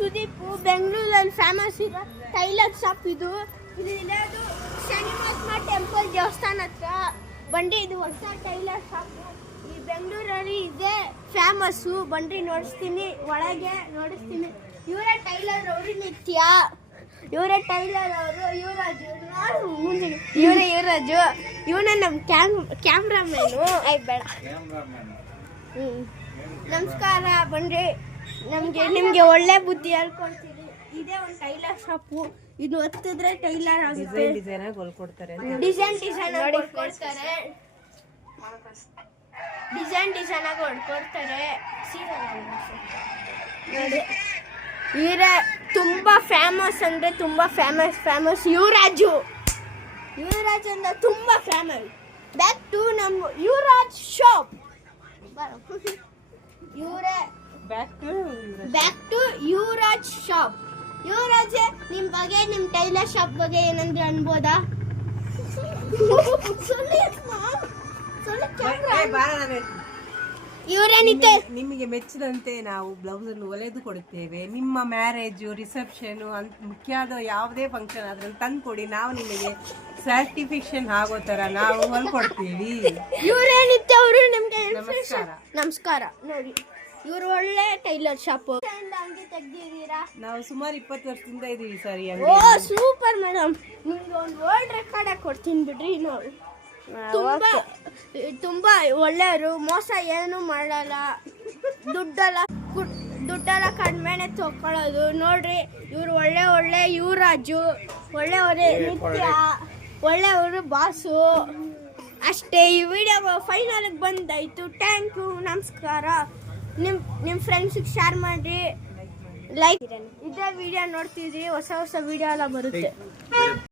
ಸುದೀಪ್ ಬೆಂಗಳೂರಲ್ಲಿ ಫೇಮಸ್ ಇರೋ tailor shop ಇದು ಇರೋದು ಶನಿ ಮಹಾತ್ಮ ಟೆಂಪಲ್ ದೇವಸ್ಥಾನ ಹತ್ರ ಬಂಡಿ. ಇದು ಹೊಸ ಟೈಲರ್ ಶಾಪ್ ಈ ಬೆಂಗಳೂರಲ್ಲಿ ಇದೆ ಫೇಮಸ್ಸು. ಬಂಡಿ ನೋಡಿಸ್ತೀನಿ, ಒಳಗೆ ನೋಡಿಸ್ತೀನಿ. ಇವರೇ ಟೈಲರ್ ಅವರು ನಿತ್ಯ, ಇವರೇ ಟೈಲರ್ ಅವರು ಯುವರಾಜು. ಇವರೇ ಯುವರಾಜು, ಇವನೇ ನಮ್ಮ ಕ್ಯಾಮ್ರಾಮೇನು. ಬೇಡ ನಮಸ್ಕಾರ. ಬನ್ರಿ, ನಿಮಗೆ ಒಳ್ಳೆ ಬುದ್ಧಿ ಹೇಳ್ಕೊಡ್ತೀರಿ. ಇದೇ ಒಂದು ಟೈಲರ್ ಶಾಪು. ಇದು ಒತ್ತಿದ್ರೆ ಟೈಲರ್ ಆಗುತ್ತೆ. ಡಿಸೈನ್ ಆಗಿ ಹೊಲ್ಕೊಡ್ತಾರೆ, ಡಿಸೈನ್ ಆಗಿ ಹೊಲ್ಕೊಡ್ತಾರೆ. ನೋಡಿ, ಇವರೇ ತುಂಬಾ ಫೇಮಸ್ ಅಂದ್ರೆ ತುಂಬಾ ಫೇಮಸ್ ಯುವರಾಜು ಅಂದ್ರೆ ತುಂಬಾ ಫೇಮಸ್. ಬ್ಯಾಕ್ ಟು ನಮ್ಮ ಯುವರಾಜ್ ಶಾಪ್. ಇವರೇ back to Yuvraj shop. Yuvraj, ನಿಮ್ ಬಗ್ಗೆ, ನಿಮ್ ಟೈಲರ್ ಶಾಪ್ ಬಗ್ಗೆ ಏನಂದ್ರೆ ಅನ್ಬೋದಾ? ನಿಮಗೆ ಮೆಚ್ಚಿದಂತೆ ನಾವು ಬ್ಲೌಸ್ ಅನ್ನು ಹೊಲೆದು ಕೊಡುತ್ತೇವೆ. ನಿಮ್ಮ ಮ್ಯಾರೇಜ್, ರಿಸೆಪ್ಷನ್, ಮುಖ್ಯವಾದ ಯಾವುದೇ ಫಂಕ್ಷನ್ ಅದ್ರಲ್ಲಿ ತಂದು ಕೊಡಿ, ನಾವು ನಿಮಗೆ ಸರ್ಟಿಫಿಕೇಶನ್ ಆಗೋ ತರ ನಾವು ಹೊಲ್ಕೊಡ್ತೀವಿ. ಇವರೇನಿತ್ತು ಅವರು ನಮ್ಗೆ ನಮಸ್ಕಾರ. ನೋಡಿ, ಇವರು ಒಳ್ಳೆ ಟೈಲರ್ ಶಾಪ್. ಅಂಗಿ ತೆಗ್ದಿದ್ದೀರಾ? ನಾವು ಸುಮಾರು 20 ವರ್ಷದಿಂದ ಇದೀವಿ ಸರ್. ಓ ಸೂಪರ್ ಮೇಡಮ್, ನಿಮ್ಗೆ ಒಂದು ವರ್ಲ್ಡ್ ರೆಕಾರ್ಡ್ ಕೊಡ್ತೀನಿ ಬಿಡ್ರಿ. ನೋಡಿ, ತುಂಬಾ ಒಳ್ಳೆಯವರು, ಮೋಸ ಏನು ಮಾಡಲ್ಲ, ದುಡ್ಡೆಲ್ಲ ಕಡಿಮೆನೆ ತಗೊಳ್ಳೋದು. ನೋಡ್ರಿ, ಇವ್ರು ಒಳ್ಳೆ ಯುವರಾಜು, ಒಳ್ಳೆಯವರೇ ನಿತ್ಯ, ಒಳ್ಳೆಯವರು ಬಾಸು. ಅಷ್ಟೇ. ಈ ವಿಡಿಯೋ ಫೈನಲ್ಗೆ ಬಂದಾಯ್ತು. ಥ್ಯಾಂಕ್ ಯು, ನಮಸ್ಕಾರ. ನಿಮ್ಮ ಫ್ರೆಂಡ್ಸಿಗೆ ಶೇರ್ ಮಾಡಿ, ಲೈಕ್. ಇದೇ ವಿಡಿಯೋ ನೋಡ್ತಿದ್ರಿ, ಹೊಸ ವಿಡಿಯೋ ಎಲ್ಲ ಬರುತ್ತೆ.